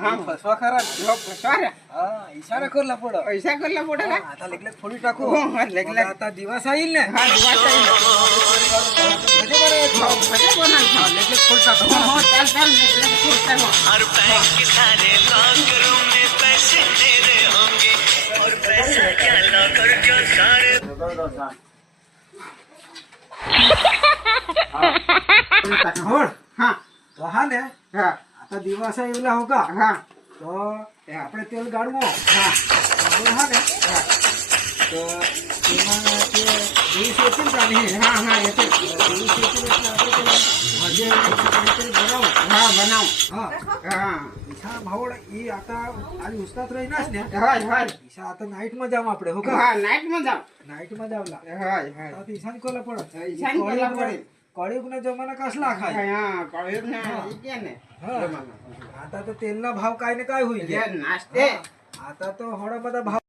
हा फसवा खरा हो फसवा रे हा इशारा करला पुढं पैसा करला पुढं ना हाँ, आता लेगलेच फोडी टाकू हो, हा, लगेच. मग आता दिवस येईल ना हा दिवाचा म्हणजे बरं आहे. हो, भजे बनव. हा, लगेच फोडी टाकू हो, हो, चाल चाल लगेच पुढचा हो. और बैंक के सारे लॉकरों में पैसे मेरे होंगे और पैसा क्या लॉकर क्या सारे हा. फोडी टाकू. हो. हा तो हा ना हा તો દિવાસા એવલા કા હા. તો આપણે તેલ ગાળવો હા. હા ને તો એમાં તે જેવી શેચી કાઢી હા હા એ જેવી શેચી એટલે આપણે તેલ બનાવો હા બનાવો હા હા. ઈશા ભાવડ એ આતા આજે ઉસ્તાદ રહી ના ને હા હા ઈશા આતા નાઇટમાં જાવ આપણે હો હા નાઇટમાં જાવ નાઇટમાં જાવલા હા હા તો ઈશાન કોલા પડે. ઈશાન કોલા પડે. કળિયુગનો જમાનો કસલા ખાય હા કળિયુગને ઈ કે ને જમાનો આતા તો તેલના ભાવ કાઈ ને કાઈ હોય નાસ્તે આતા તો હળો બધા ભાવ